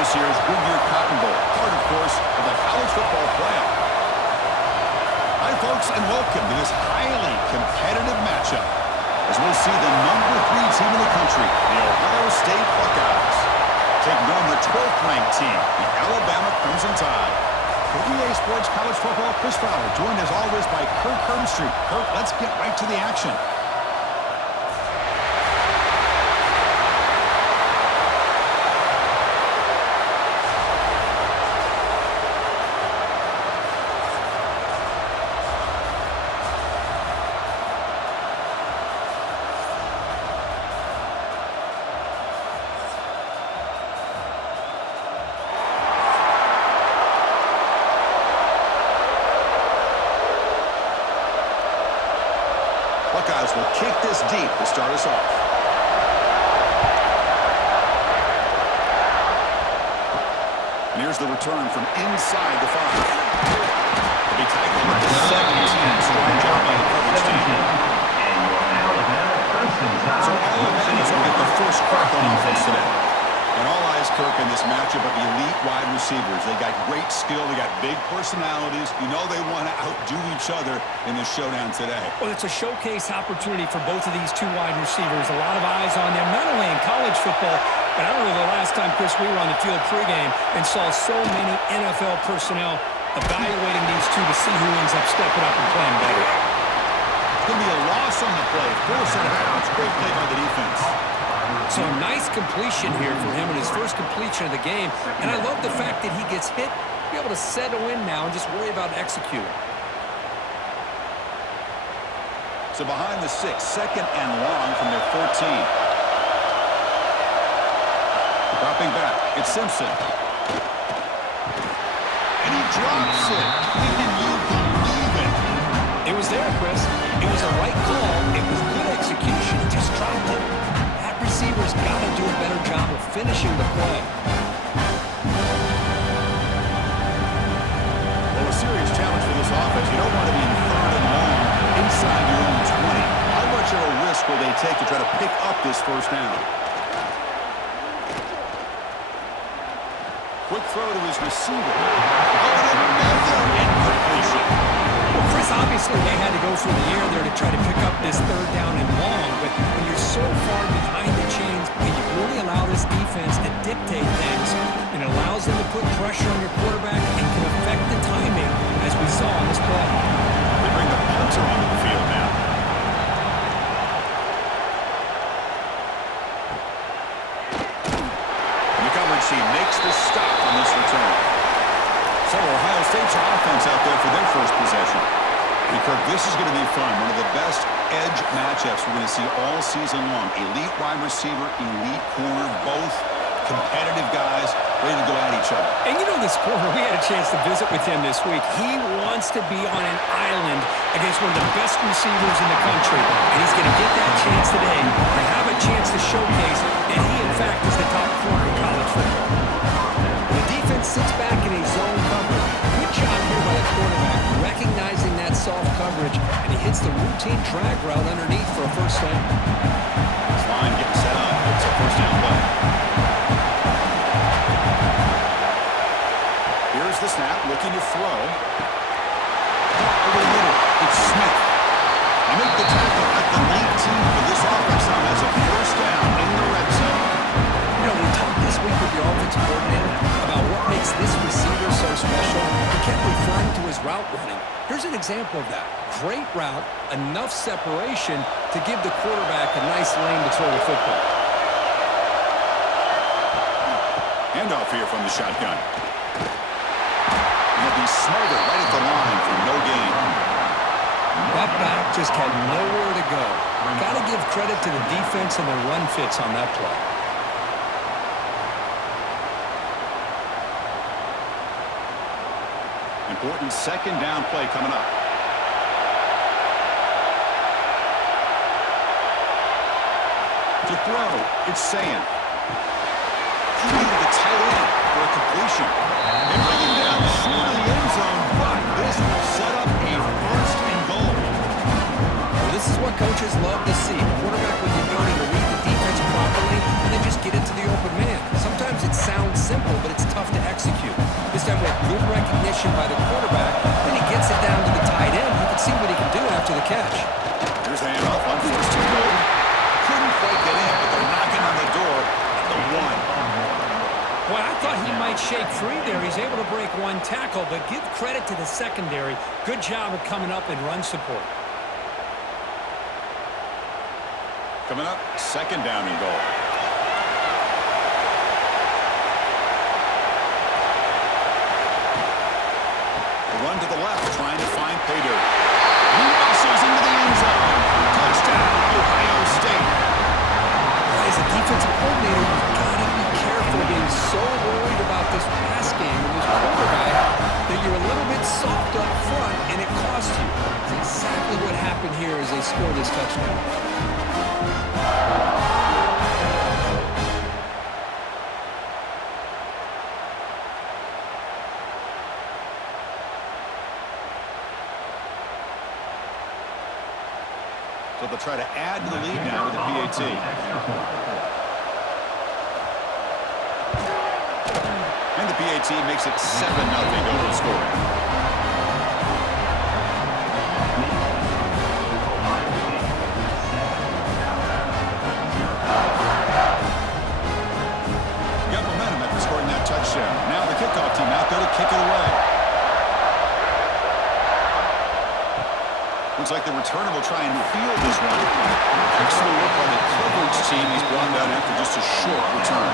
this year's Goodyear Cotton Bowl, part, of course, of the college football playoff. Hi, folks, and welcome to this highly competitive matchup as we'll see the number 3 team in the country, the Ohio State Buckeyes, taking on the 12th-ranked team, the Alabama Crimson Tide. For EA Sports College Football, Chris Fowler, joined as always by Kirk Herbstreit. Kirk, let's get right to the action. Buckeyes will kick this deep to start us off. And here's the return from inside the 5. He'll be tackled at the 17. Strong job by the coverage team. So Alabama's will get the first crack on offense today. And all eyes, Kirk, in this matchup of elite wide receivers. They got great skill. They got big personalities. You know they want to outdo each other in this showdown today. Well, it's a showcase opportunity for both of these two wide receivers. A lot of eyes on them, not only in college football, but I don't know the last time, Chris, we were on the field pregame and saw so many NFL personnel evaluating these two to see who ends up stepping up and playing better. It's going to be a loss on the play. Force out of bounds. Great play by the defense. So a nice completion here for him in his first completion of the game. And I love the fact that he gets hit, be able to settle in now and just worry about executing. So behind the 6, second and long from their 14. Dropping back, it's Simpson. And he drops it. Can you believe it? It was there, Chris. It was the right call. It was good execution. He just dropped it. Receivers got to do a better job of finishing the play. Well, a serious challenge for this offense. You don't want to be in 3rd and long inside your own 20. How much of a risk will they take to try to pick up this first down? Quick throw to his receiver. Oh, and another incompletion. Well, Chris, obviously they had to go through the air there to try to pick up this 3rd down and long, but when you're so far behind the chains, you really allow this defense to dictate things, and it allows them to put pressure on your quarterback and can affect the timing, as we saw on this play. They bring the punter onto the field now. And the coverage team makes the stop on this return. So Ohio State's offense out there for their first possession. And Kirk, this is going to be fun. One of the best edge matchups we're going to see all season long. Elite wide receiver, elite corner, both competitive guys ready to go at each other. And you know this corner, we had a chance to visit with him this week. He wants to be on an island against one of the best receivers in the country. And he's going to get that chance today to have a chance to showcase that he, in fact, is the top corner in college football. The defense sits back in a zone coverage. Good job here by the quarterback, recognizing that soft coverage, and he hits the routine drag route underneath for a first down. This line getting set up. It's a first down play. Here's the snap, looking to throw. Over the middle, it's Smith. They make the tackle at the 19, but this offense now has a first down in the red zone. You know, we talked this week with the offensive coordinator about what makes this receiver so special. He kept referring to his route running. Here's an example of that. Great route, enough separation to give the quarterback a nice lane to throw the football. Handoff here from the shotgun. And he'll be smothered right at the line for no gain. That back just had nowhere to go. Got to give credit to the defense and the run fits on that play. Important second down play coming up. To throw, it's Sand. He needed the tight end for a completion. They bring him down short of the end zone, but this will set up a first and goal. Well, this is what coaches love to see. A quarterback with the ability to read the defense properly and then just get into the open man. Sometimes it sounds simple, but it's might shake free there. He's able to break one tackle, but give credit to the secondary. Good job of coming up and run support. Coming up, second down and goal. Run to the left, trying to find pay dirt. He muscles into the end zone. Touchdown, Ohio State. As a defensive coordinator, you've got to be careful being so worried about this pass game and this quarterback that you're a little bit soft up front, and it costs you. That's exactly what happened here as they scored this touchdown. So they'll try to add to the lead now with the PAT. And the PAT makes it 7-0 total scoring. Got momentum after scoring that touchdown. Now the kickoff team out there to kick it away. Looks like the returner will try and field this one. Excellent work by the coverage team. He's brought down after just a short return.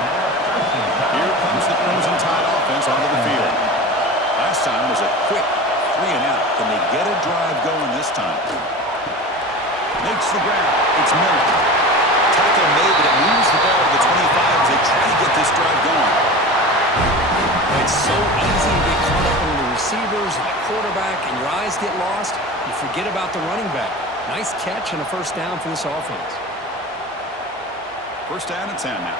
Here comes the Crimson Tide offense onto the field. Last time was a quick 3-and-out. Can they get a drive going this time? Makes the grab. It's Miller. Tackle made, but it moves the ball to the 25 as they try to get this drive going. It's so easy to get caught up in the receivers and the quarterback, and your eyes get lost. You forget about the running back. Nice catch and a first down for this offense. First down and 10 now.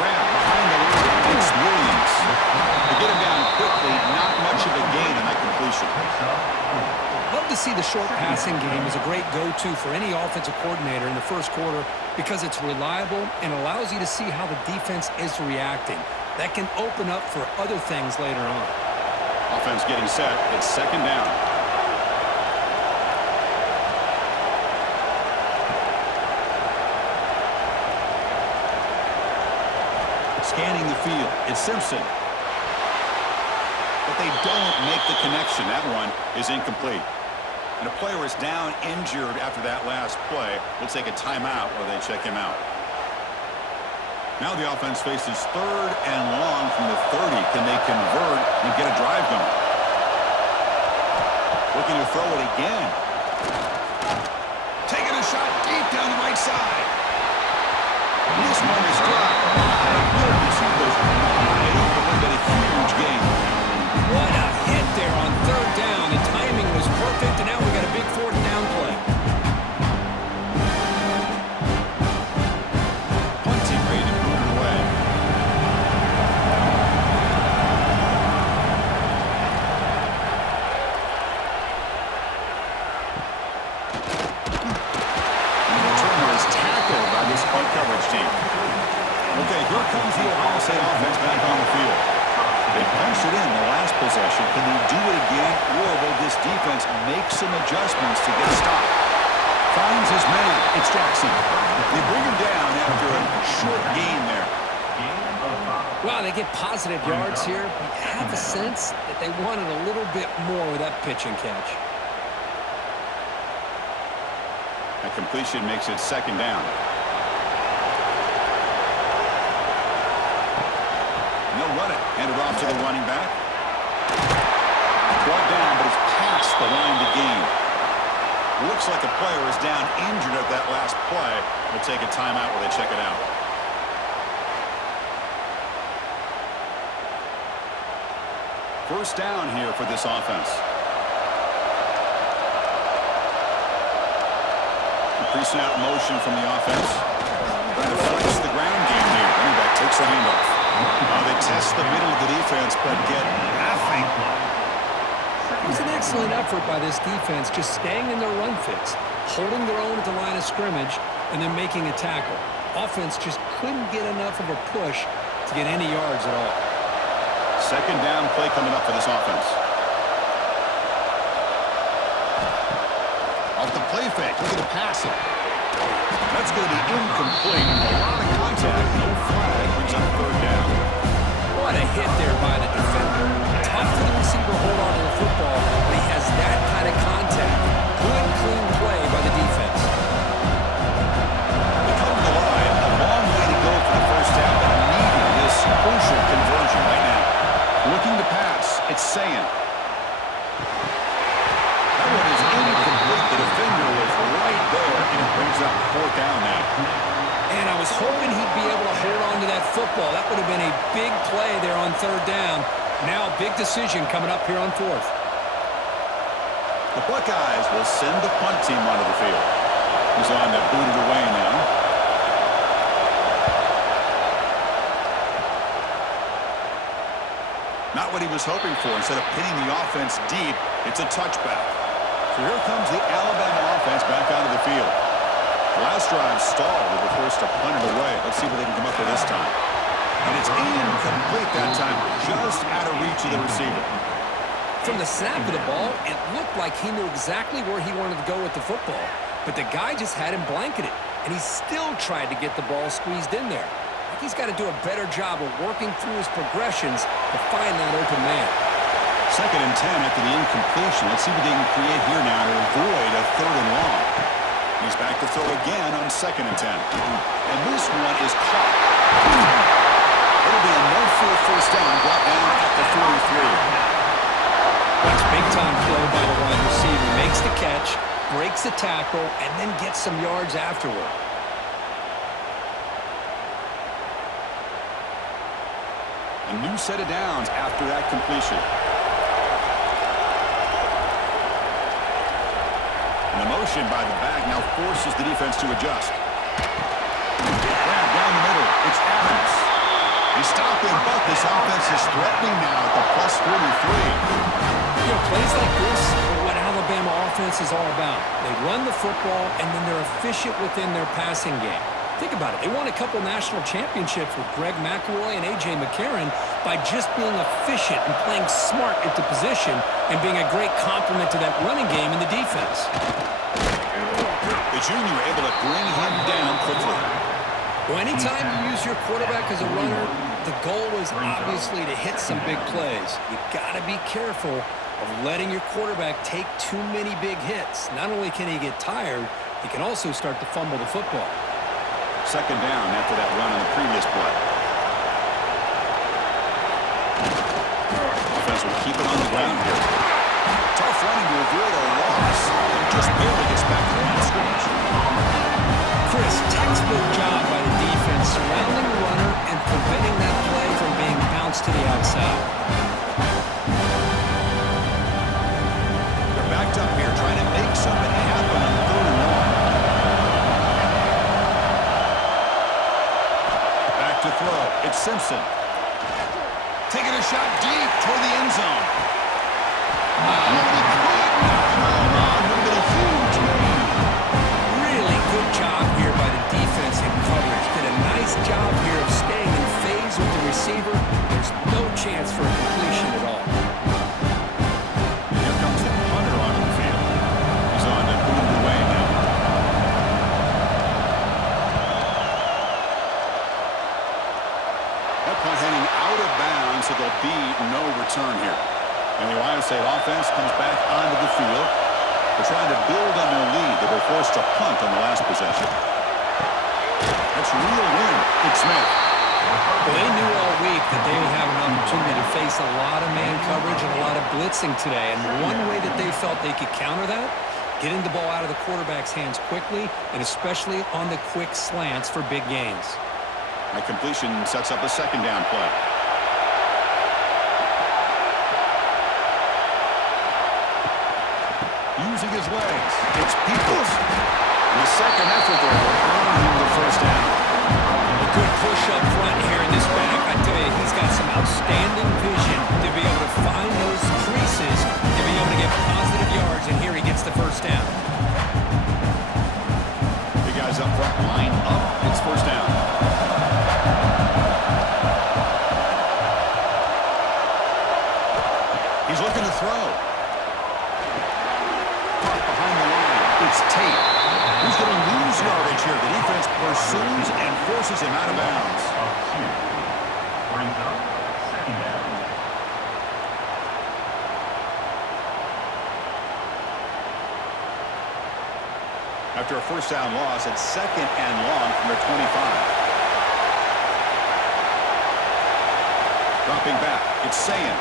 Grab behind the line. It's Williams. To get him down quickly, not much of a gain in that completion. Love to see the short passing game as a great go-to for any offensive coordinator in the first quarter because it's reliable and allows you to see how the defense is reacting. That can open up for other things later on. Offense getting set. It's second down. Scanning the field. It's Simpson. But they don't make the connection. That one is incomplete. And a player is down injured after that last play. We'll take a timeout while they check him out. Now the offense faces third and long from the 30. Can they convert and get a drive going? Looking to throw it again. Taking a shot deep down the right side. And this one is dropped. My goodness, he goes wide open. Look at a huge gain. What a hit there on third down. The timing was perfect, and now we got a big fourth down play. Punting ready to put it away. And the returner is tackled by this punt coverage team. Okay, here comes the Ohio State offense back on the field. They punched it in the last possession. Can they do it again, or will this defense make some adjustments to get a stop? Finds his man. It's Jackson. They bring him down after a short gain there. Well, they get positive yards here, but you have a sense that they wanted a little bit more with that pitch and catch. That completion makes it second down. They'll run it. Hand it off to the running back. Brought down, but it's past the line to gain. Looks like a player is down injured at that last play. We'll take a timeout while they check it out. First down here for this offense. Pre-snap motion from the offense. Trying to flex the ground game here. Running back takes the handoff. They test the middle of the defense, but get nothing. It was an excellent effort by this defense, just staying in their run fits, holding their own at the line of scrimmage, and then making a tackle. Offense just couldn't get enough of a push to get any yards at all. Second down play coming up for this offense. Off the play fake. Look at the passing. That's going to be incomplete. A lot of contact. No flag. Brings up third down. What a hit there by the defender. Tough for the receiver to hold on to the football when he has that kind of contact. Good, clean play by the defense. They come to the line. A long way to go for the first down, but needing this crucial conversion right now. Looking to pass. It's Sayan. That one is incomplete. The defender was right there, and it brings up fourth down now. And I was hoping he'd be able to hold on to that football. That would have been a big play there on third down. Now a big decision coming up here on fourth. The Buckeyes will send the punt team onto the field. He's on to boot it away now. Not what he was hoping for. Instead of pinning the offense deep, it's a touchback. So here comes the Alabama offense back onto the field. The last drive stalled. They were forced to punt it away. Let's see what they can come up with this time. And it's incomplete that time, just out of reach of the receiver. From the snap of the ball, it looked like he knew exactly where he wanted to go with the football. But the guy just had him blanketed, and he still tried to get the ball squeezed in there. I think he's got to do a better job of working through his progressions to find that open man. 2nd and 10 after the incompletion. Let's see what they can create here now to avoid a 3rd and long. He's back to throw again on 2nd and 10. And this one is caught. It'll be a no-fear first down, brought down at the 43. That's big-time play by the wide receiver. Makes the catch, breaks the tackle, and then gets some yards afterward. A new set of downs after that completion. And the motion by the back now forces the defense to adjust. Grab down the middle. It's Adams. He's stopping, but this offense is threatening now at the plus 43. You know, plays like this are what Alabama offense is all about. They run the football, and then they're efficient within their passing game. Think about it. They won a couple national championships with Greg McElroy and A.J. McCarron by just being efficient and playing smart into position and being a great complement to that running game in the defense. The junior able to bring him down quickly. Well, anytime you use your quarterback as a runner, the goal is obviously to hit some big plays. You got to be careful of letting your quarterback take too many big hits. Not only can he get tired, he can also start to fumble the football. 2nd down after that run on the previous play. Offense will keep it on the ground here. Tough running to avoid a loss. And just barely gets back to the line of scrimmage. Chris, textbook job by the defense surrounding the runner and preventing that play from being bounced to the outside. They're backed up here trying to make something happen on 3rd and long. Back to throw. It's Simpson. Taking a shot deep toward the end zone. Really good job here by the defense in coverage. Did a nice job here of staying in phase with the receiver. There's no chance for a completion at all. Here comes the punter onto the field. He's on to boot it away now. That punt heading out of bounds, so there'll be no return here. And the Ohio State offense comes back onto the field. They're trying to build on their lead. They were forced to punt on the last possession. That's real win. Big Smith. Well, they knew all week that they would have an opportunity to face a lot of man coverage and a lot of blitzing today. And one way that they felt they could counter that, getting the ball out of the quarterback's hands quickly, and especially on the quick slants for big gains. That completion sets up a 2nd down play. Using his legs, it's Peoples. And the second effort there will earn him the first down. A good push up front here in this back. I tell you, he's got some outstanding vision to be able to find those creases, to be able to get positive yards, and here he gets the first down. Big guys up front, line up. It's first down. He's looking to throw. Behind the line, It's Tate. Who's going to lose yardage here? The defense pursues and forces him out of bounds. Brings up second down. After a first down loss, it's second and long from their 25. Dropping back, it's Sayin.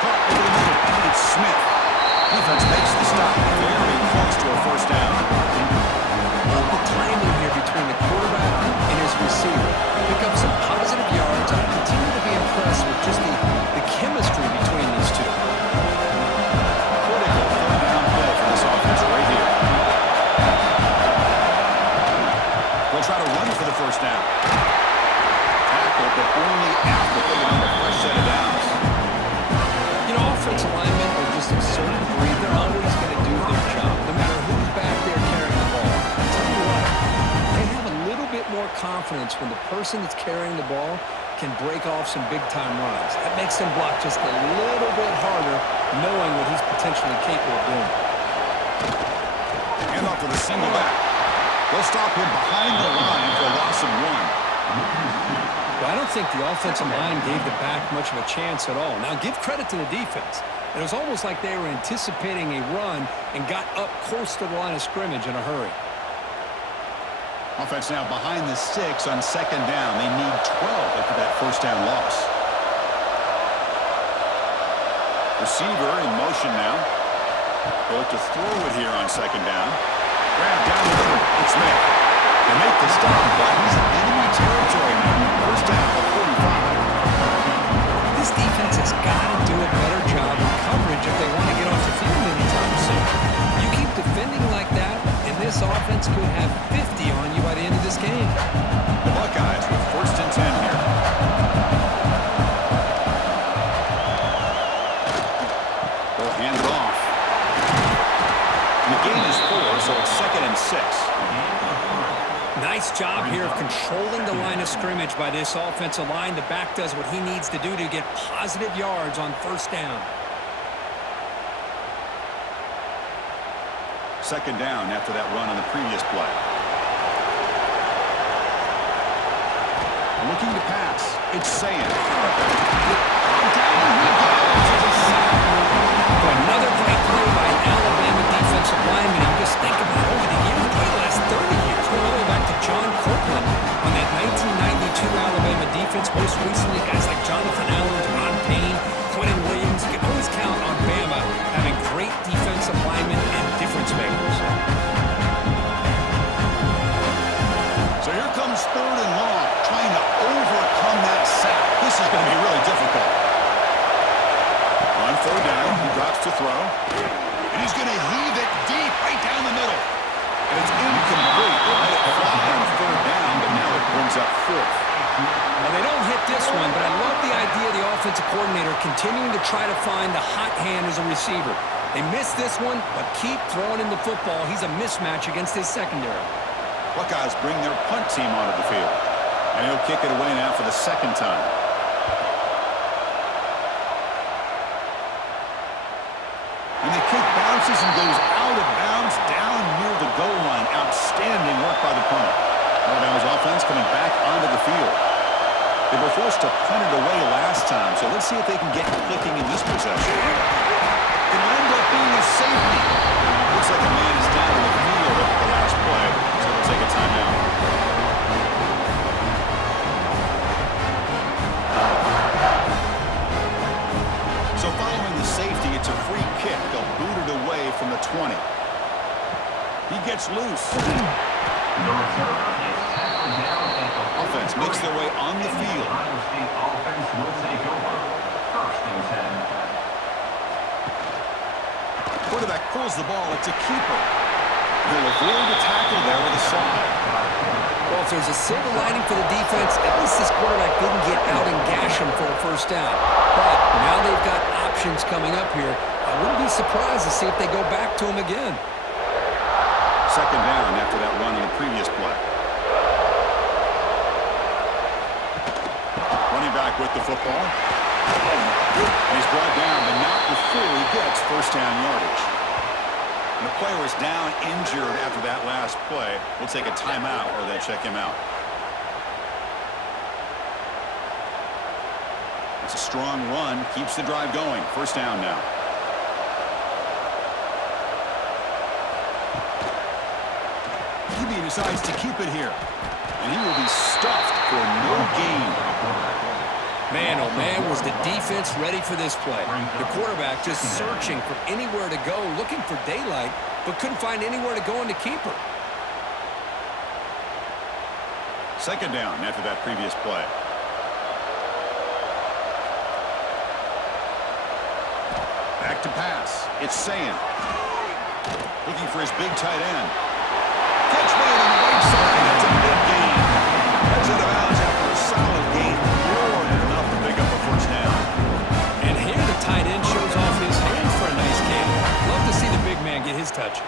Caught over the middle, it's Smith. Defense makes the stop, very close to a first down. Love the timing here between the quarterback and his receiver. Pick up some positive yards. I continue to be impressed with just the chemistry between these two. Critical third down play for this offense right here. They'll try to run for the first down. Tackle, but only after putting on a fresh set of downs. You know, offensive linemen are just a certain breed. They're always going to do their job, no matter who's back there carrying the ball. I'll tell you what, they have a little bit more confidence when the person that's carrying the ball can break off some big-time runs. That makes them block just a little bit harder, knowing what he's potentially capable of doing. Hand off to the single back. They'll stop him behind the line for a loss of 1. Well, I don't think the offensive line gave the back much of a chance at all. Now, give credit to the defense. It was almost like they were anticipating a run and got up close to the line of scrimmage in a hurry. Offense now behind the 6 on second down. They need 12 after that first down loss. Receiver in motion now. They look to throw it here on second down. Grab down the middle. It's Smith. They make the stop, but he's in enemy territory now. First down at 45. This defense has got to do a better job of coverage if they want to get off the field anytime soon. You keep defending like that, and this offense could have 50 on you by the end of this game. The Buckeyes with first and 10 here. They'll hand it off. The gain is 4, so it's second and 6. Nice job here of controlling the line of scrimmage by this offensive line. The back does what he needs to do to get positive yards on first down. Second down after that run on the previous play. Looking to pass. It's Sayin. Down he goes. It's a sack. Another great play by an Alabama defensive lineman. You just think about over the years, probably the last 30 years, going all the way back to John Copeland on that 1992 Alabama defense. Most recently, guys like Jonathan Allen, Ron Payne, Quentin Williams. You can always count on Bama having great defensive linemen and difference makers. So here comes third and long, trying to overcome that sack. This is going to be really difficult. On third down, he drops to throw. And he's going to heave it deep right down the middle. And it's incomplete. They let it fly on third down, but now it brings up fourth. Well, they don't hit this one, but I love the idea of the offensive coordinator continuing to try to find the hot hand as a receiver. They missed this one, but keep throwing him the football. He's a mismatch against his secondary. Buckeyes bring their punt team onto the field. And he'll kick it away now for the second time. And the kick bounces and goes out of bounds down near the goal line. Outstanding work by the punter. Alabama's offense coming back onto the field. They were forced to punt it away last time, so let's see if they can get clicking in this possession. It'll end up being a safety. Looks like a man is down in the field after the last play, so we'll take a timeout. So following the safety, it's a free kick. They'll boot it away from the 20. He gets loose. Offense makes their way on the field. Quarterback pulls the ball. It's a keeper. He'll avoid the tackle there with a slide. Well, if there's a silver lining for the defense, at least this quarterback didn't get out and gash him for a first down. But now they've got options coming up here. I wouldn't be surprised to see if they go back to him again. Second down after that run on the previous play. Running back with the football. And he's brought down, but not before he gets first down yardage. And the player is down injured after that last play. We'll take a timeout or then check him out. It's a strong run. Keeps the drive going. First down now. He decides to keep it here. And he will be stuffed for no gain. Man, oh man, was the defense ready for this play. The quarterback just searching for anywhere to go, looking for daylight, but couldn't find anywhere to go in the keeper. Second down after that previous play. Back to pass. It's Sayin. Looking for his big tight end. Catch made on the right side. That's a big gain. Heads out of bounds after a solid gain. More than enough to pick up a first down. And here the tight end shows off his hands for a nice gain. Love to see the big man get his touches.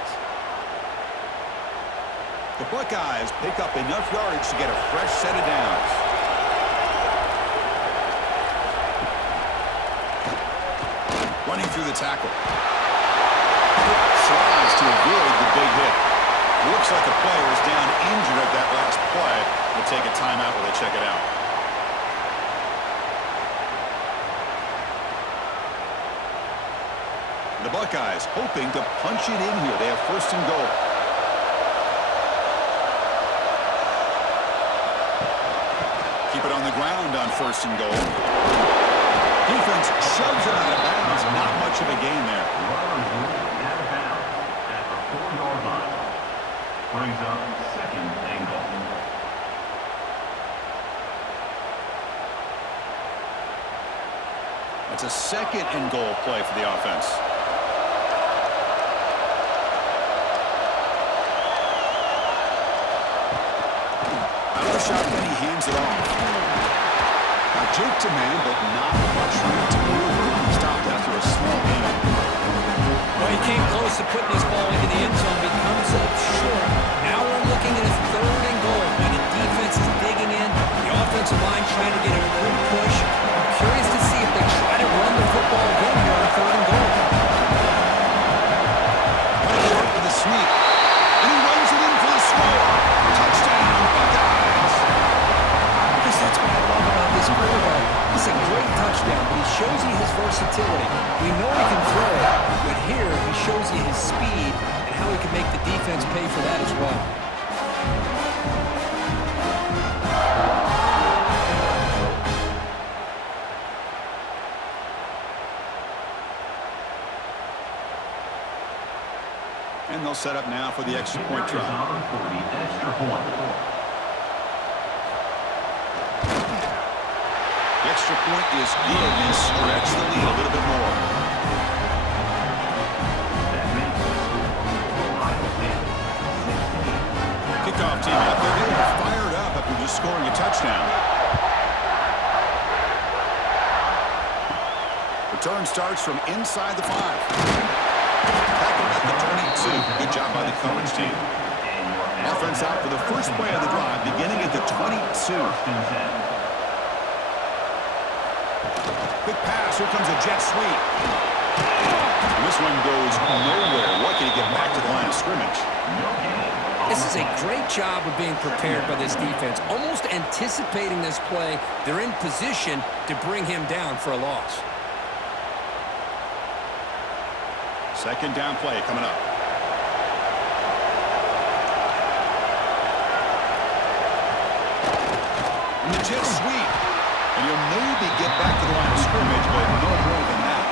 The Buckeyes pick up enough yardage to get a fresh set of downs. Running through the tackle. Tries to avoid the big hit. Looks like the player is down injured at that last play. We'll take a timeout while they check it out. The Buckeyes hoping to punch it in here. They have first and goal. Keep it on the ground on first and goal. Defense shoves it out of bounds. Not much of a gain there. Out of bounds at the 4-yard line. Brings up second and goal. It's a second and goal play for the offense. Out of the shotgun, he hands it off. Now Jake to man, but not much room to move. Stopped after a small gain. Well, he came close to putting this ball into the end zone, but comes up short. Now we're looking at a third and goal. When the defense is digging in, the offensive line trying to get a good push. I'm curious to see if they try to run the football again here on third and goal. Running short with a sweep. And he runs it in for the score. Touchdown, Buckeyes. I guess that's what I love about this quarterback. It's a great touchdown, but he shows you his versatility. We know he can throw it, but here he shows you his speed and how he can make the defense pay for that as well. And they'll set up now for the extra point try. For the extra point. The extra point is good. They stretch the lead a little bit more. That makes the score Ohio State 16. Kickoff team out there. They were fired up after just scoring a touchdown. Return starts from inside the 5. Tackled at the 22. Good job by the coverage team. Offense out for the first play of the drive, beginning at the 22. Quick pass. Here comes a jet sweep. And this one goes nowhere. Lucky to get back to the line of scrimmage. This is a great job of being prepared by this defense, almost anticipating this play. They're in position to bring him down for a loss. Second down play coming up. And the jet sweep. And you'll maybe get back to the line of scrimmage, but no more than that.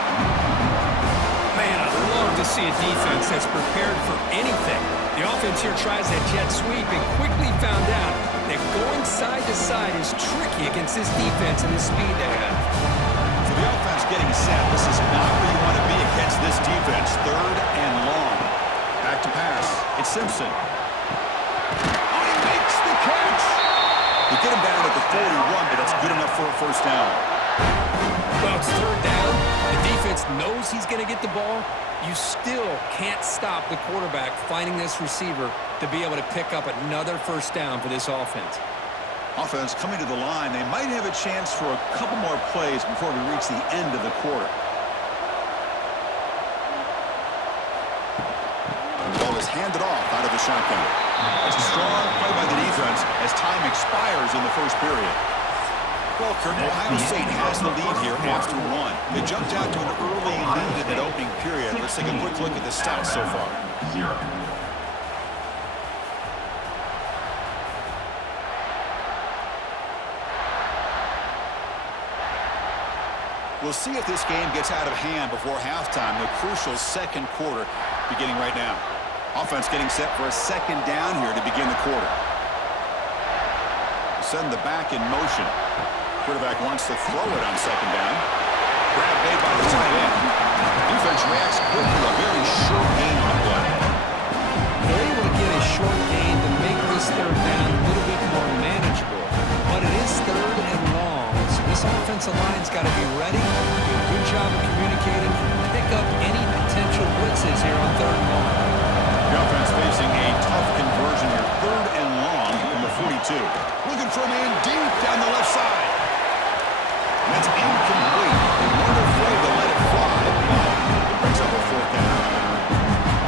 Man, I love to see a defense that's prepared for anything. The offense here tries that jet sweep and quickly found out that going side to side is tricky against this defense and the speed they have. So the offense getting set. This is not where you want to be against this defense. Third and long. Back to pass. It's Simpson. Oh, he makes the catch. They get him down at the 41, but that's good enough for a first down. Well, it's third down. The defense knows he's going to get the ball. You still can't stop the quarterback finding this receiver to be able to pick up another first down for this offense. Offense coming to the line. They might have a chance for a couple more plays before we reach the end of the quarter. hand it off out of the shotgun. That's a strong play by the defense as time expires in the first period. Well, Kurt, Ohio State has the lead here after one. They jumped out to an early lead in that opening period. Let's take a quick look at the stats so far. 0. We'll see if this game gets out of hand before halftime, the crucial second quarter beginning right now. Offense getting set for a second down here to begin the quarter. Send the back in motion. Quarterback wants to throw it on second down. Grab made by the tight end. Defense reacts quickly, a very short gain on the play. They're able to get a short gain to make this third down a little bit more manageable. But it is third and long, so this offensive line's got to be ready, do a good job of communicating, and pick up any potential blitzes here on third and long. The offense facing a tough conversion here. Third and long from the 42. Looking for a man deep down the left side. And that's incomplete. They weren't afraid to let it fly. It brings up a fourth down.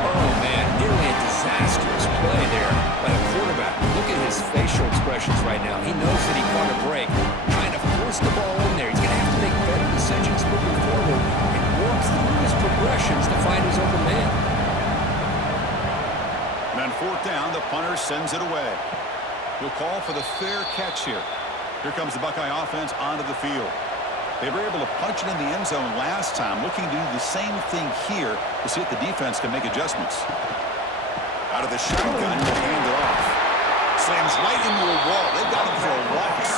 Oh, man, nearly a disastrous play there by the quarterback. Look at his facial expressions right now. He knows that he caught a break, trying to force the ball in there. He's going to have to make better decisions moving forward and work through his progressions to find his open man. And on fourth down, the punter sends it away. He'll call for the fair catch here. Here comes the Buckeye offense onto the field. They were able to punch it in the end zone last time, looking to do the same thing here to see if the defense can make adjustments. Out of the shotgun, to hand it off. Slams right into a wall. They've got him for a loss.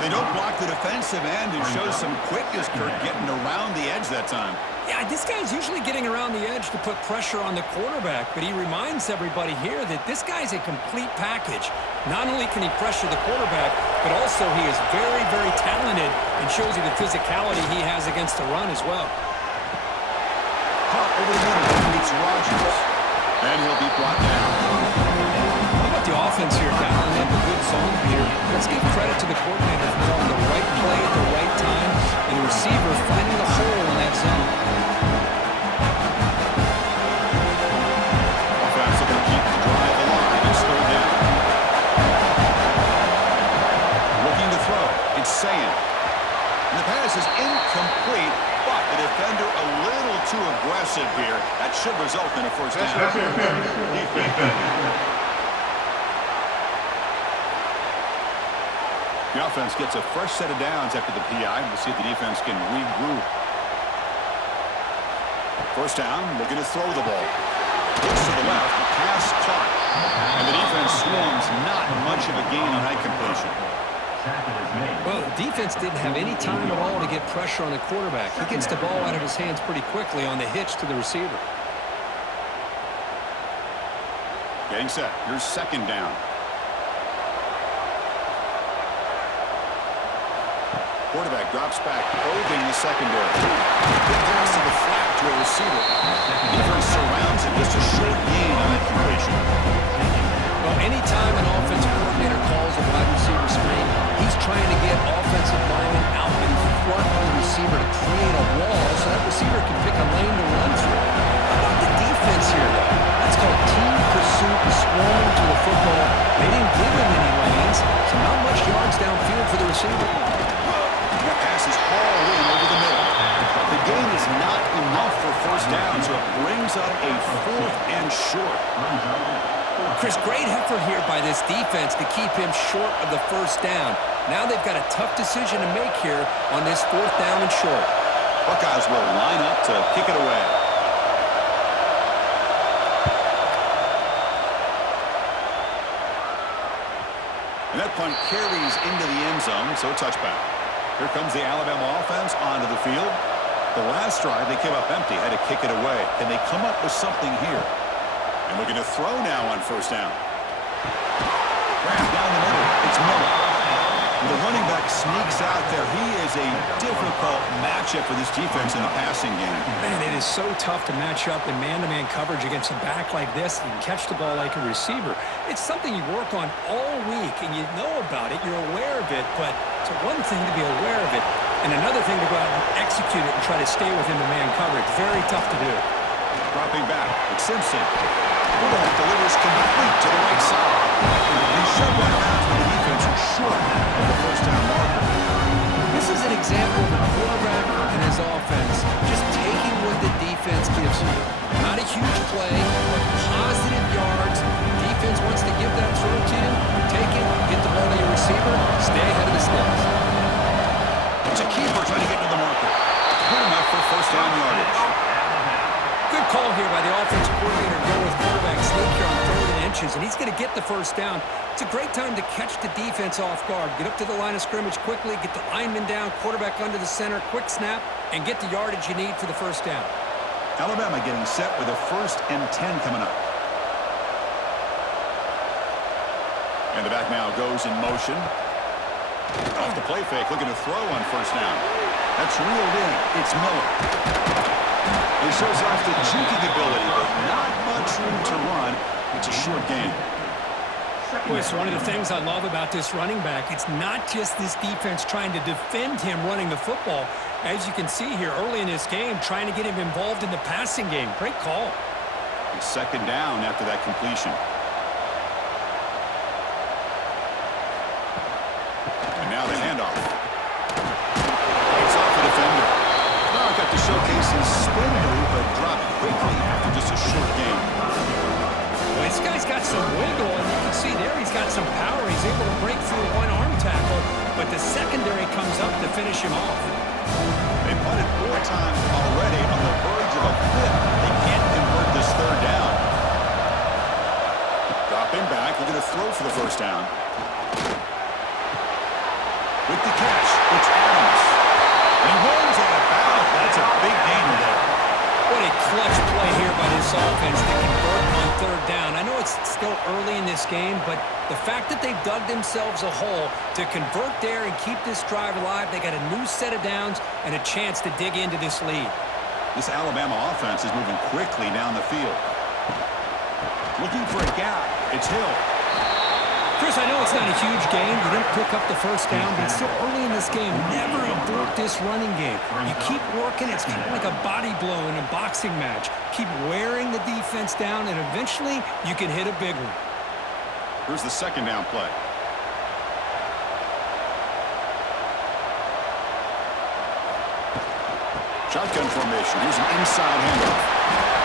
They don't block the defensive end and show some quickness, Kurt, getting around the edge that time. Yeah, this guy's usually getting around the edge to put pressure on the quarterback, but he reminds everybody here that this guy's a complete package. Not only can he pressure the quarterback, but also he is very, very talented and shows you the physicality he has against the run as well. Caught over the middle, meets Rodgers. And he'll be brought down. How about the offense here dialing up a good zone here? Let's give credit to the coordinator for calling the right play at the right time and the receiver finding the hole in that zone. Offense looking to keep the drive alive and slow down. Looking to throw. It's Sayan. And the pass is incomplete, but the defender a little too aggressive here. That should result in a first down. The offense gets a fresh set of downs after the PI. We'll see if the defense can regroup. First down, looking to throw the ball. Looks to the left, pass caught. And the defense swarms, not much of a gain on that completion. Well, the defense didn't have any time at all to get pressure on the quarterback. He gets the ball out of his hands pretty quickly on the hitch to the receiver. Getting set. Here's second down. Quarterback drops back, probing the secondary. Good pass to the flat to a receiver. Defense surrounds him. Just a short gain on that completion. Well, anytime an offensive coordinator calls a wide receiver screen, he's trying to get offensive linemen out in front of the receiver to create a wall so that receiver can pick a lane to run through. How about the defense here, though? That's called team pursuit, swarming to the football. They didn't give him any lanes, so not much yards downfield for the receiver. That pass is hauled in over the middle. The gain is not enough for first down, so it brings up a fourth and short. Chris, great effort here by this defense to keep him short of the first down. Now they've got a tough decision to make here on this fourth down and short. Buckeyes will line up to kick it away. And that punt carries into the end zone, so a touchback. Here comes the Alabama offense onto the field. The last drive, they came up empty, had to kick it away. Can they come up with something here? And looking to throw now on first down. Grab down the middle. It's Miller. The running back sneaks out there. He is a difficult matchup for this defense in the passing game. Man, it is so tough to match up in man-to-man coverage against a back like this and catch the ball like a receiver. It's something you work on all week, and you know about it. You're aware of it, but it's one thing to be aware of it, and another thing to go out and execute it and try to stay within the man coverage. Very tough to do. Dropping back, it's Simpson. Quarterback delivers complete to the right side. He shoved out of bounds with the defense short of the first down marker. This is an example of a quarterback and his offense just taking what the defense gives you. Not a huge play, but positive yards. Defense wants to give that throw to you. Take it, get the ball to your receiver, stay ahead of the sticks. It's a keeper trying to get to the marker. Good enough for first down yardage. Good call here by the offensive coordinator to go with quarterback sneak here on 3rd and inches, and he's going to get the first down. It's a great time to catch the defense off guard. Get up to the line of scrimmage quickly, get the lineman down, quarterback under the center, quick snap, and get the yardage you need for the first down. Alabama getting set with a 1st and 10 coming up. And the back now goes in motion. Off the play fake, looking to throw on first down. That's reeled in. It's Miller. He shows off the juking ability, but not much room to run. It's a short game. Boy, it's one of the things I love about this running back. It's not just this defense trying to defend him running the football. As you can see here early in this game, trying to get him involved in the passing game. Great call. It's 2nd down after that completion. And now the handoff. It's off the defender. Now got to showcase his spin move, but dropped quickly after just a short game. Well, this guy's got some wiggle, and you can see there he's got some power. He's able to break through one arm tackle, but the secondary comes up to finish him off. They punted 4 times already on the verge of a 5th. They can't convert this 3rd down. Dropping back, looking to throw for the first down. With the catch, it's Adams. And he runs out of bounds. That's a big gainer there. What a clutch play here by this offense to convert on 3rd down. I know it's still early in this game, but the fact that they've dug themselves a hole to convert there and keep this drive alive, they got a new set of downs and a chance to dig into this lead. This Alabama offense is moving quickly down the field. Looking for a gap. It's Hill. Chris, I know it's not a huge game. You didn't pick up the first down, but it's still early in this game. Never abort this running game. You keep working. It's kind of like a body blow in a boxing match. Keep wearing the defense down, and eventually you can hit a big one. Here's the 2nd down play. Shotgun formation. Here's an inside handoff.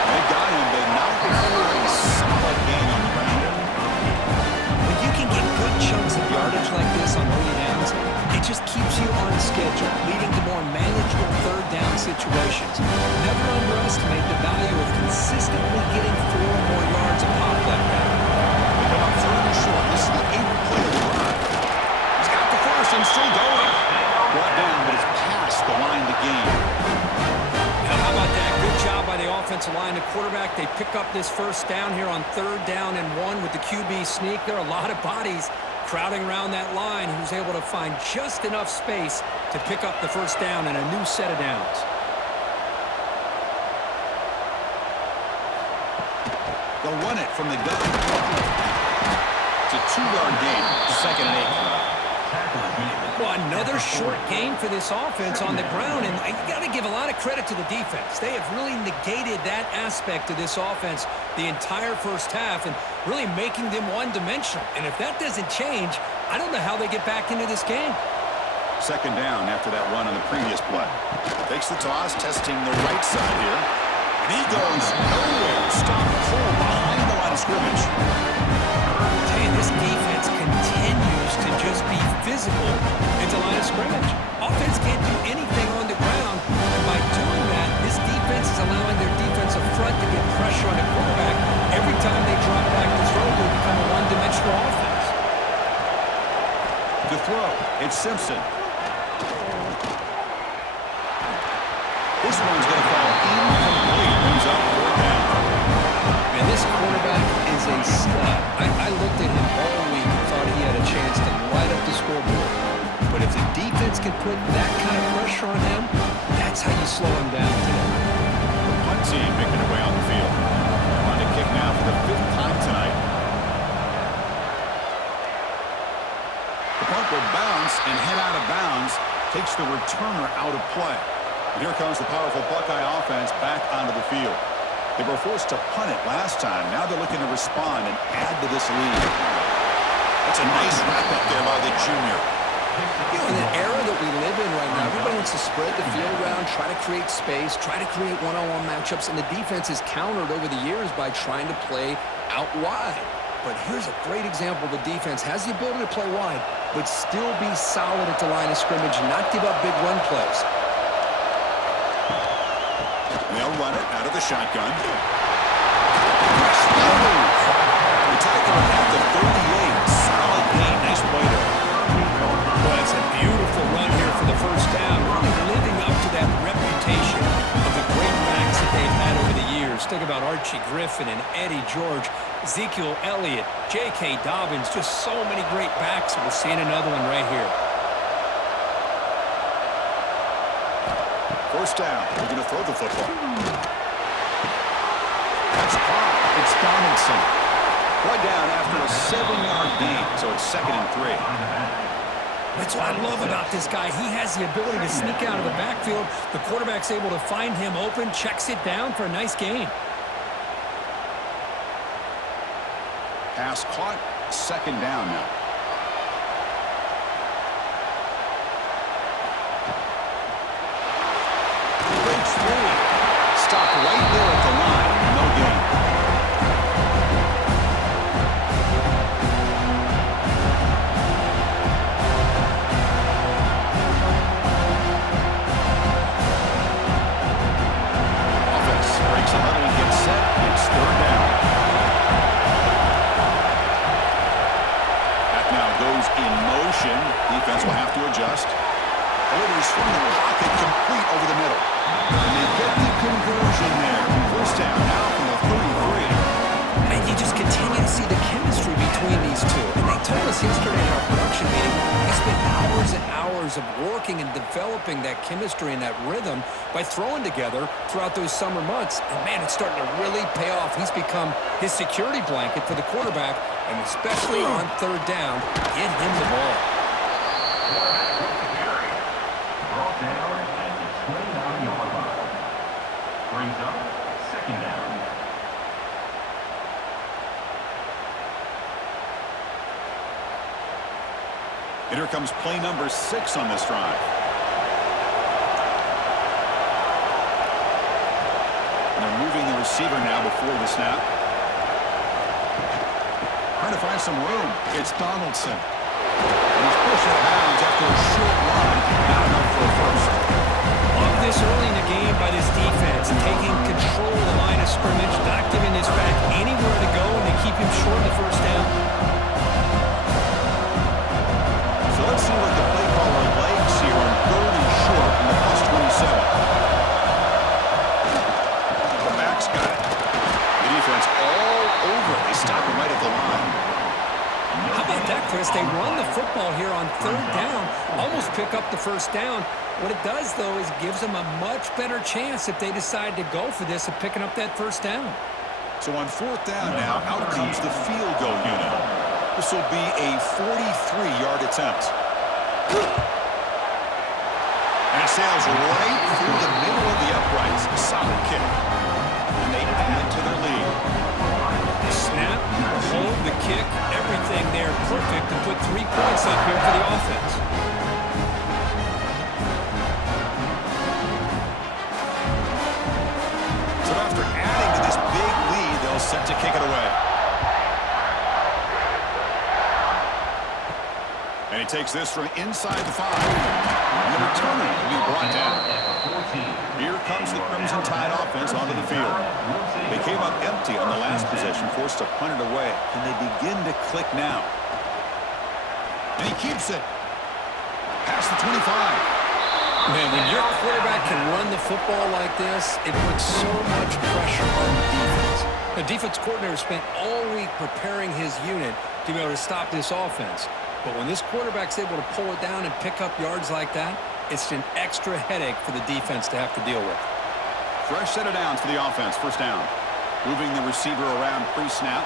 They got him, but not before a solid gain on the ground. When you can get good chunks of yardage like this on early downs, it just keeps you on schedule, leading to more manageable 3rd down situations. Never underestimate the value of consistently getting 4 or more yards a pop like that. They come up 3rd and short. This is the 8th play of the drive. He's got the first and still going. Brought down, but it's past the line to gain. Now, how about that? Good job by the offensive line. The quarterback, they pick up this first down here on 3rd down and 1 with the QB sneak. There are a lot of bodies crowding around that line. He was able to find just enough space to pick up the first down and a new set of downs. They'll run it from the gun. It's a 2-yard gain. 2nd and 8. Well, another short gain for this offense on the ground, and you got to give a lot of credit to the defense. They have really negated that aspect of this offense the entire first half and really making them one-dimensional. And if that doesn't change, I don't know how they get back into this game. 2nd down after that run on the previous play. Takes the toss, testing the right side here. And he goes nowhere. Stopped cold behind the line of scrimmage. Hey, this defense continues to just be physical into line of scrimmage. Offense can't do anything on the ground, and by doing that, this defense is allowing their defensive front to get pressure on the quarterback. Every time they drop back to throw, they become a one-dimensional offense. To throw, it's Simpson. This one's going to fall incomplete. Brings up 4th down. And this quarterback is a stud. I looked at him all week and thought he had a chance to light up the scoreboard. But if the defense can put that kind of pressure on him, that's how you slow him down today. The punt team making their way on the field. On to kick now for the 5th time tonight. The punt will bounce and head out of bounds. Takes the returner out of play. And here comes the powerful Buckeye offense back onto the field. They were forced to punt it last time. Now they're looking to respond and add to this lead. That's a nice wrap-up there by the junior. You know, in the era that we live in right now, everybody wants to spread the field around, try to create space, try to create one-on-one matchups, and the defense has countered over the years by trying to play out wide. But here's a great example. The defense has the ability to play wide, but still be solid at the line of scrimmage and not give up big run plays. They'll run it out of the shotgun. The tackle at the 38. Solid gain. Nice play there. Well, it's a beautiful run here for the first down, really living up to that reputation of the great backs that they've had over the years. Think about Archie Griffin and Eddie George, Ezekiel Elliott, J.K. Dobbins, just so many great backs, and we're seeing another one right here. First down. They're going to throw the football. That's caught. It's Donaldson. Right down after a 7-yard gain, so it's 2nd and 3. That's what I love about this guy. He has the ability to sneak out of the backfield. The quarterback's able to find him open, checks it down for a nice gain. Pass caught. 2nd down now. Breaks through. Stop right there at the line. No gain. Offense breaks a huddle and gets set. It's 3rd down. That now goes in motion. Defense will have to adjust. Delivers from the pocket, complete over the middle. And they get the conversion there. First down now from the 33. And you just continue to see the chemistry between these two. And they told us yesterday in our production meeting, they spent hours and hours of working and developing that chemistry and that rhythm by throwing together throughout those summer months. And, man, it's starting to really pay off. He's become his security blanket for the quarterback, and especially on 3rd down, get him the ball. Brought down at the 29-yard line. Brings up 2nd down. And here comes play number 6 on this drive. And they're moving the receiver now before the snap. Trying to find some room. It's Donaldson. And he's pushed out of bounds after a short run. Not enough for a first. Love this early in the game by this defense, taking control of the line of scrimmage, not giving this back anywhere to go, and they keep him short of the first down. So let's see what the play caller likes here on 3rd and short from the +27. The back's got it. The defense all over. They stop him right at the line. How about that, Chris? They run the football here on 3rd down, almost pick up the first down. What it does, though, is it gives them a much better chance if they decide to go for this of picking up that first down. So on 4th down now, out comes the field goal unit. This will be a 43-yard attempt. And it sails right through the middle of the uprights. Solid kick. And they add to their lead. Snap, hold, the kick, everything there perfect to put 3 points up here for the offense. So after adding to this big lead, they'll set to kick it away. And he takes this from inside the 5. And the returner will be brought down. Here comes the Crimson Tide offense onto the field. They came up empty on the last possession, forced to punt it away. Can they begin to click now? And he keeps it. Past the 25. Man, when your quarterback can run the football like this, it puts so much pressure on the defense. The defense coordinator spent all week preparing his unit to be able to stop this offense. But when this quarterback's able to pull it down and pick up yards like that, it's an extra headache for the defense to have to deal with. Fresh set of downs for the offense. First down. Moving the receiver around pre-snap.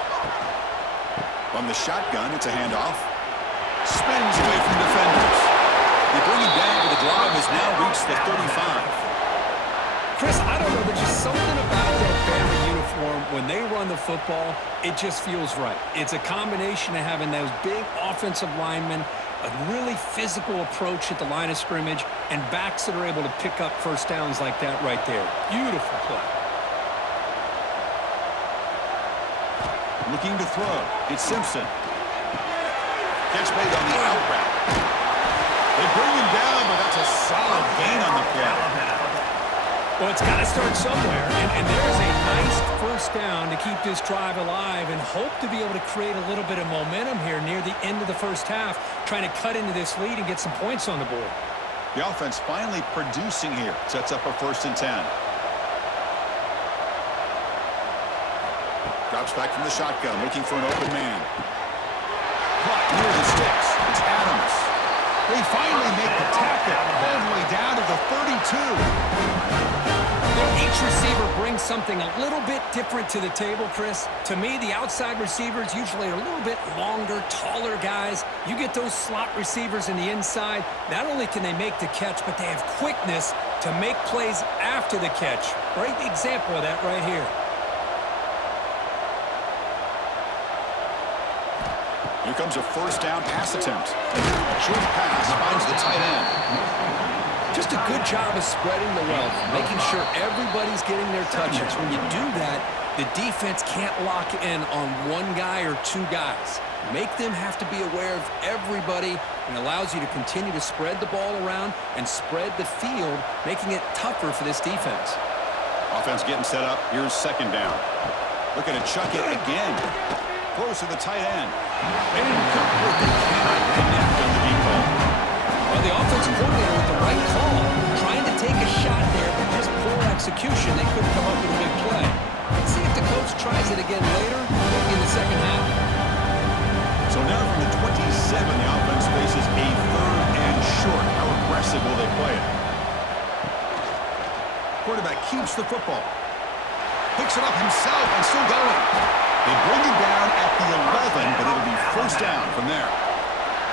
From the shotgun, it's a handoff. Spins away from defenders. They bring him down, but the drive has now reached the 35. Chris, I don't know, there's just something about that Bama uniform football, it just feels right. It's a combination of having those big offensive linemen, a really physical approach at the line of scrimmage, and backs that are able to pick up first downs like that right there. Beautiful play. Looking to throw. It's Simpson. Catch made on the out route. They bring him down, but that's a solid gain on the play. Well, it's got to start somewhere, and there's a nice first down to keep this drive alive and hope to be able to create a little bit of momentum here near the end of the first half, trying to cut into this lead and get some points on the board. The offense finally producing here. Sets up a 1st and 10. Drops back from the shotgun, looking for an open man. Caught near the sticks. It's Adams. They finally make the tackle all the way down to the 32. Each receiver brings something a little bit different to the table, Chris. To me, the outside receivers usually are a little bit longer, taller guys. You get those slot receivers in the inside, not only can they make the catch, but they have quickness to make plays after the catch. Great example of that right here. Here comes a 1st down pass attempt. Short pass finds the tight end. Just a good job of spreading the wealth, making sure everybody's getting their touches. When you do that, the defense can't lock in on one guy or two guys. Make them have to be aware of everybody, and allows you to continue to spread the ball around and spread the field, making it tougher for this defense. Offense getting set up. Here's 2nd down. Looking to chuck it again. Close to the tight end. Incomplete. They cannot connect on the deep ball. Well, the offensive coordinator with the right call, trying to take a shot there, but just poor execution. They couldn't come up with a big play. Let's see if the coach tries it again later, maybe in the second half. So now from the 27, the offense faces a 3rd and short. How aggressive will they play it? Quarterback keeps the football. Picks it up himself and still going. They bring him down at the 11, but it'll be 1st down from there.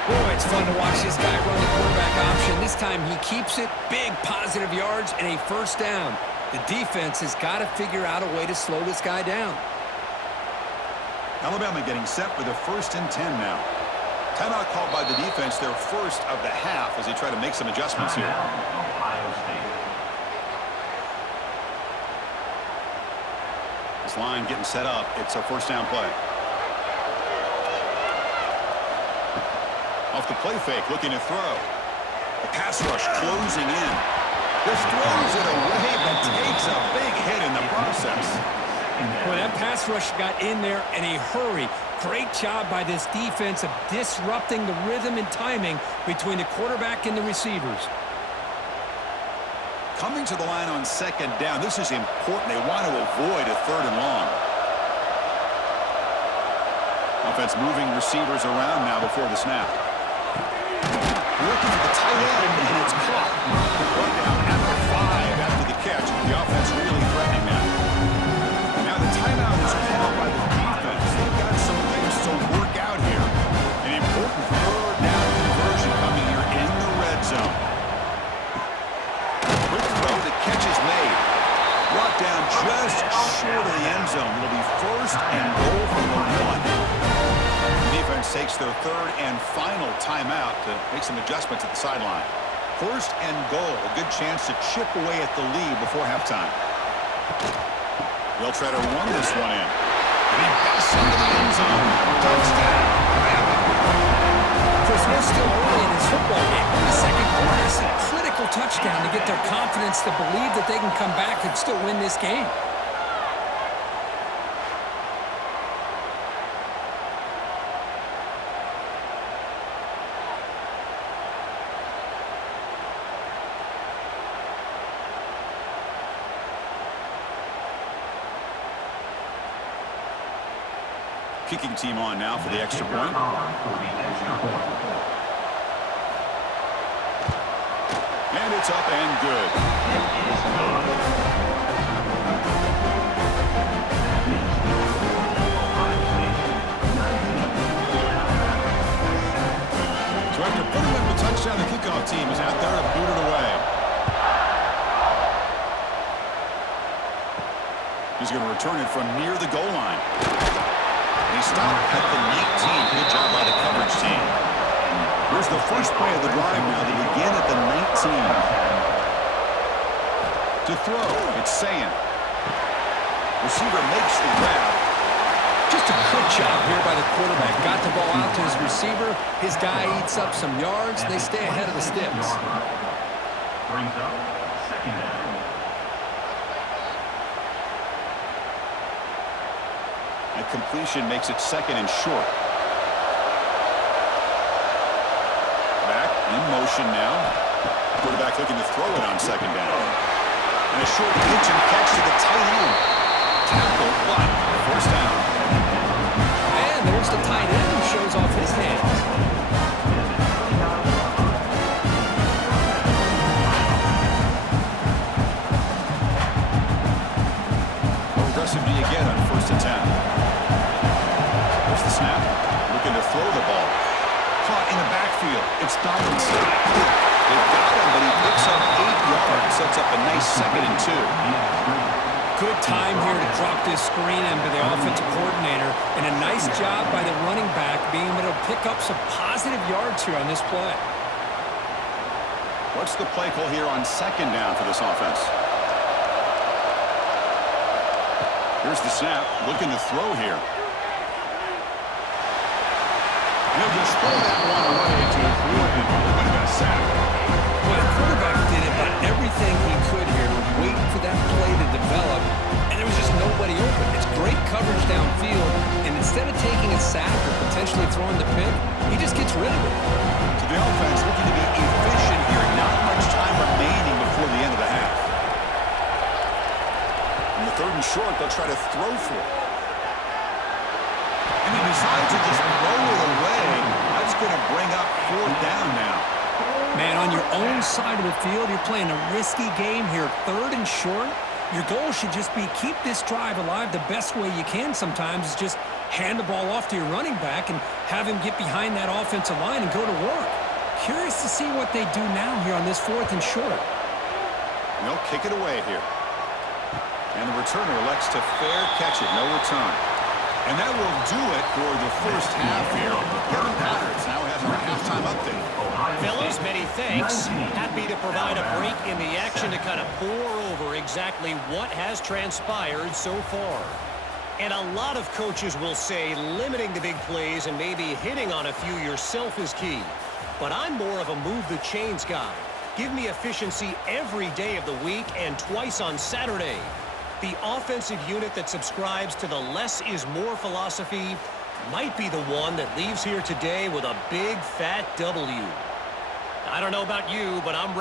Boy, it's fun to watch this guy run the quarterback option. This time he keeps it, big positive yards, and a 1st down. The defense has got to figure out a way to slow this guy down. Alabama getting set for the 1st and 10 now. Timeout called by the defense, their 1st of the half, as they try to make some adjustments here. Ohio State. This line getting set up. It's a 1st down play. Off the play fake, looking to throw. The pass rush closing in. Just throws it away, but takes a big hit in the process. Boy, that pass rush got in there in a hurry. Great job by this defense of disrupting the rhythm and timing between the quarterback and the receivers. Coming to the line on 2nd down. This is important. They want to avoid a 3rd and long. Offense moving receivers around now before the snap. Looking for the tight end, and it's caught. Brought down at the 5 after the catch. The offense really threatening now. Now the timeout is called by the defense. They've got some things to work out here. An important 3rd down conversion coming here in the red zone. Quick throw, the catch is made. Brought down just short of the end zone. It'll be 1st and goal from the 1. Defense takes their 3rd and final timeout to make some adjustments at the sideline. 1st and goal, a good chance to chip away at the lead before halftime. They'll try to run this one in. And he busts into the end zone. Touchdown. Chris, we're still early in this football game. In the 2nd quarter, it's a critical touchdown to get their confidence to believe that they can come back and still win this game. Kicking team on now for the extra point. And it's up and good. So after putting up a touchdown, the kickoff team is out there to boot it away. He's going to return it from near the goal line. He stopped at the 19. Good job by the coverage team. Here's the first play of the drive now. They begin at the 19. To throw, it's Sayan. Receiver makes the grab. Just a good job here by the quarterback. Got the ball out to his receiver. His guy eats up some yards. They stay ahead of the sticks. Brings up second down. And completion makes it second and short. Back in motion now. Quarterback looking to throw it on second down. And a short pitch and catch to the tight end. Tackle, but first down. And there's the tight end who shows off his hands. How aggressive do you get on first attempt? There's the snap. Looking to throw the ball. Caught in the backfield. It's Donaldson. They've got him, but he picks up 8 yards. Sets up a nice 2nd and 2. Good time here to drop this screen into the offensive coordinator. And a nice job by the running back being able to pick up some positive yards here on this play. What's the play call here on second down for this offense? Here's the snap. Looking to throw here. He'll just throw that one away to avoid a sack. Well, the quarterback did about everything he could here, waiting for that play to develop, and there was just nobody open. It's great coverage downfield, and instead of taking a sack or potentially throwing the pick, he just gets rid of it. So the offense looking to be efficient here. Not much time remaining before the end of the half. In the 3rd and short, they'll try to throw for it. And he decides to just throw it away. That's going to bring up 4th down now. Man, on your own side of the field, you're playing a risky game here. 3rd and short. Your goal should just be keep this drive alive the best way you can sometimes is just hand the ball off to your running back and have him get behind that offensive line and go to work. Curious to see what they do now here on this 4th and short. They'll kick it away here. And the returner elects to fair catch it. No return. And that will do it for the first half here. Kevin Patterson now has our halftime update. Fellas, many thanks. Happy to provide a break in the action to kind of pour over exactly what has transpired so far. And a lot of coaches will say limiting the big plays and maybe hitting on a few yourself is key. But I'm more of a move the chains guy. Give me efficiency every day of the week and twice on Saturday. The offensive unit that subscribes to the less is more philosophy might be the one that leaves here today with a big fat W. I don't know about you, but I'm ready.